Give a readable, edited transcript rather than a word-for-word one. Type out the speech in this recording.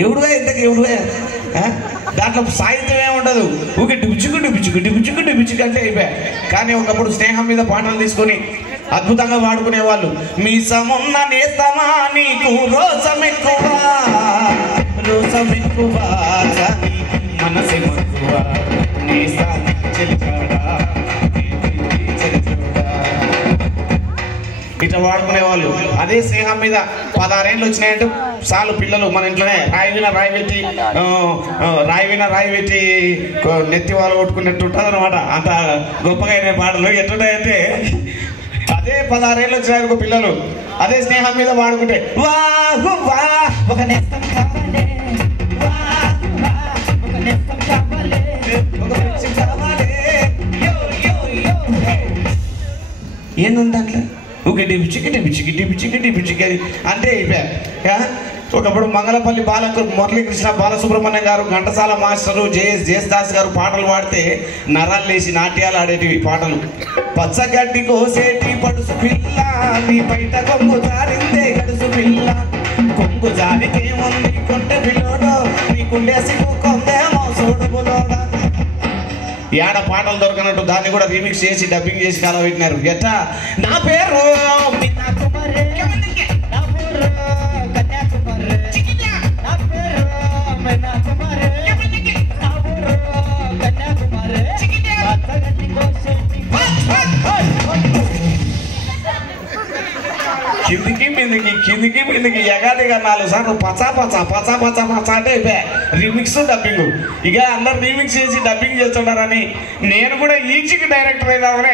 ఎవడువే ఇంతకు ఎవడువే దాంట్లో సాహిత్యం ఏమి ఉండదు. ఊకే డిబుచ్చుకు అంటే అయిపోయా. కానీ ఒకప్పుడు స్నేహం మీద పాటలు తీసుకొని అద్భుతంగా వాడుకునేవాళ్ళు. మీసమున్న నేస్తమా నీకు రోసమెక్కువ మనసే మక్కువ ఇట్లా వాడుకునేవాళ్ళు. అదే స్నేహం మీద 16 ఏళ్ళు వచ్చినాయంటే చాలు పిల్లలు మన ఇంట్లోనే రాయి పెట్టి నెత్తి వాళ్ళు కొట్టుకున్నట్టు ఉంటుంది అనమాట. అంత గొప్పగా అయిన పాటలు ఎట్లుంటాయంటే అదే 16 ఏళ్ళు వచ్చినాయి పిల్లలు అదే స్నేహం మీద వాడుకుంటే వాహు వా ఒక నేస్తం కావాలి, ఏంది దాంట్లో ఊకే డిపిచికి అంటే అయిపోయా. ఒకప్పుడు మంగళపల్లి మురళీకృష్ణ బాలసుబ్రహ్మణ్యం గారు, ఘంటసాల మాస్టరు, జయదాస్ గారు పాటలు పాడితే నరాలు లేచి నాట్యాలు ఆడేటివి పాటలు. పచ్చగడ్డి కోసేటి పడుసు పిల్ల నీ బయట కొంగు జారిందే గడుసు పిల్ల, కొంగు జారికేముంది కొంటె పిల్లోడో నీకుండేసి కొందేమో సోడుబులోడ. ఏడ పాటలు దొరకనట్టు దాన్ని కూడా రీమిక్స్ చేసి డబ్బింగ్ చేసి కాల పెట్టినారు. ఎట్టా నా పేరు కిందికి మీదికి ఎగాదిగా 4 సార్లు పచ్చా అంటే అయిపోయా రీమిక్స్ డబ్బింగ్. ఇక అందరు రీమిక్స్ చేసి డబ్బింగ్ చేస్తున్నారని నేను కూడా ఈజీకి డైరెక్టర్ అయినా